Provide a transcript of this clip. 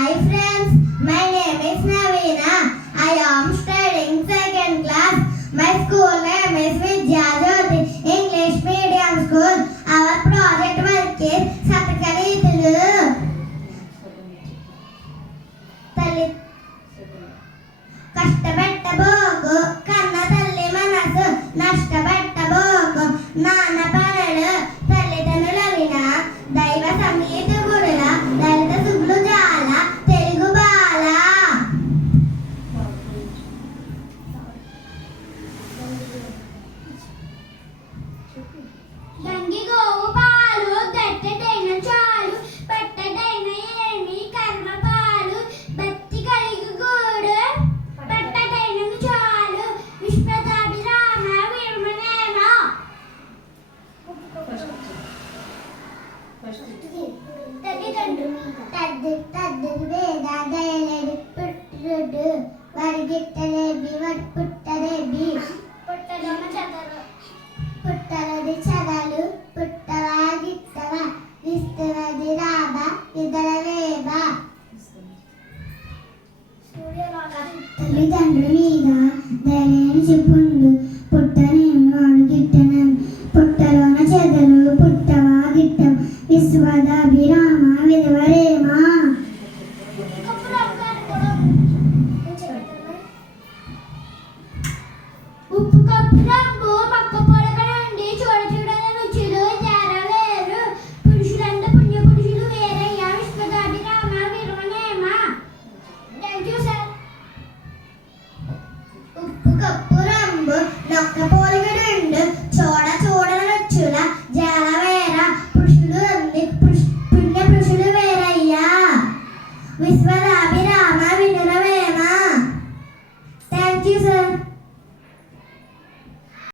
Hi friends, my name is Navina. I am studying second class. My school name is Vidyajyoti English Medium School. Our project work is Satkaritulu. కష్టపెట్టబోకు కన్న తల్లి మనసు నష్టపెట్టబోకు నాన్న పనులు తల్లిదండ్రులవిన దైవ సంగీత గురుల దళిత సుబ్బులు జాల తెలుగు బాల గంగి గోవు పాలు గట్టెటైన చాలు పట్టటైన ఏమి కర్మ పాలు బత్తి కలిగి గూడు పట్టటైన చాలు విశ్వదాభిరామ విర్మనేమ తద్దు వేద దయలేడు పుట్టుడు వరిగిట్టలేబి పుట్టలేబి పుట్టలోన చదరు పుట్టలది చదలు పుట్టవా గిట్టవా విస్తువది రాబ విదలవేబ తల్లిదండ్రుల మీద దయలేని చెప్పుండు పుట్టనేమోడు గిట్టనం పుట్టలోన చెదలు పుట్టవా గిట్టం విశ్వదాభిరామ విదవరేమ ఉప్పు కప్పు రంగు పక్క పొడక నుండి చూడని రుచులు చేరలేరు పురుషులంత పుణ్య పురుషులు వేరయ్యా విశ్వదాభిరామ విర్మనేమ థ్యాంక్ యూ సార్ ఉప్పు కప్పు రంగు నొక్క పోలిక రెండు చూడని రుచుల జాల వేర పురుషులు పుణ్య పురుషులు వేరయ్యా విశ్వదాభిరామ